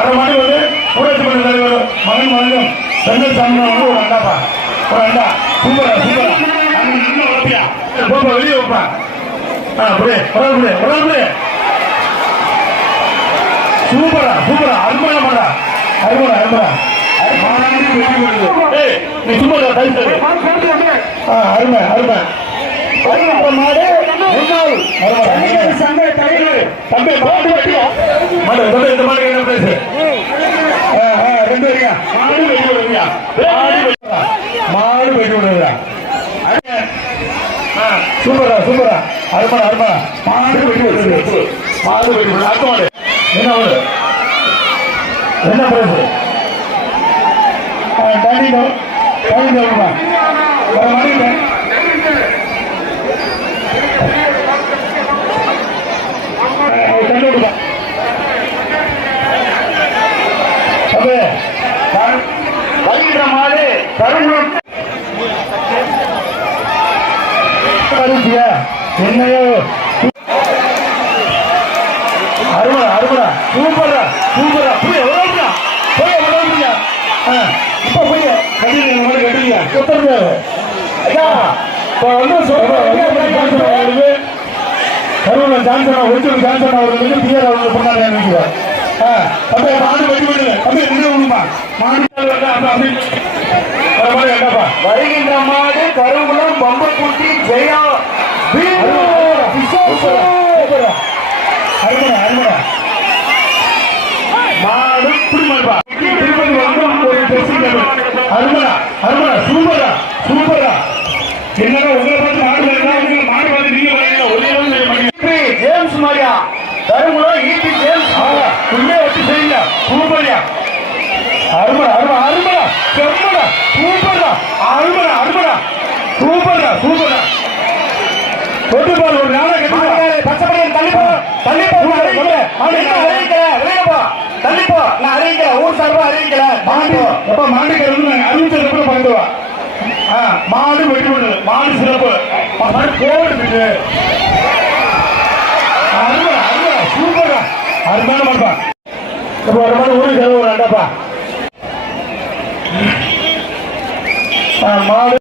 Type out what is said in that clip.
அந்த மாதிரி வந்து ஊராட்சி மன்ற தலைவர் மகன் மகனும் செங்கல் சாமி வந்து ஒரு அண்டாப்பா, ஒரு அண்டா. சூப்பரா சூப்பரா வெளியே வைப்பா. சூப்பரா சூப்பரா அருமையா மாடா, அருமையா அருமையா நீ சும்மா அருமை அருமை மாடு தம்பி இந்த மாதிரி என்ன பேசு ரெண்டு வரையா மாடு வெட்டி விடுறியா, மாடு வெட்டி விடுறியா. சூப்பரா சூப்பரா அருமடா அருமடா மாடு வெட்டி விடுறது, மாடு வெட்டி விடுறது. அடுத்த மாடு என்ன மாடு என்ன பேசு தண்ணிக்கோ தண்ணிக்கோமா மாடிட்டேன். வருகின்ற மாடு தருணம் என்னையோ அருமடா அருமடா சூப்பரா சூப்பரா போய் எவ்வளோ போய் எவ்வளோ இப்ப போய் கட்டுங்க கட்டுங்க கொத்துறது ஐயா வந்து சொல்றது கருவூர் ஜான்சன் ஒரிஜினல் ஜான்சன் அவர்களுக்கு பிஆர் அவர்கள் பண்ணாங்க நினைக்கிறேன். அப்படியே மாடு வெட்டி விடுங்க அப்படியே நின்றுமா மாடு வேண்டாப்பா. வருகின்ற மாடு கருவூலம் பம்பக்குட்டி ஜெயா அருமடா அருமடா மாடு புடிமாடுப்பா திருப்பதி வந்து அருமடா அருமடா சூப்பரா சூப்பரா. என்னன்னா உங்களை பார்த்து மாடு மாடு பார்த்து நீங்க ஜேம்ஸ் மாரியா தருமபுரம் ஈபி ஜேம்ஸ் உள்ளே வச்சு செய்யுங்க. சூப்பரியா அருமடா அருமடா அருமடா செம்மடா சூப்பரா அருமடா அருமடா சூப்பரா சூப்பரா. தொட்டு பால் ஒரு நாளை கட்டி பச்சைப்படையில் தள்ளிப்போ தள்ளிப்போ அறிவிக்கல தள்ளிப்போ நான் அறிவிக்கல ஊர் சார்பா அறிவிக்கல மாடு எப்ப மாட்டுக்கு நாங்க அறிவிச்சதுக்கு பண்ணுவா. மாடு வெட்டி விடுது மாடு சிறப்பு போட்டு அருமடா அருமடா சூப்பரா அருமையான மாடுப்பா. இப்ப ஒரு மாதிரி ஊருக்கு ஒரு அண்டாப்பா மாடு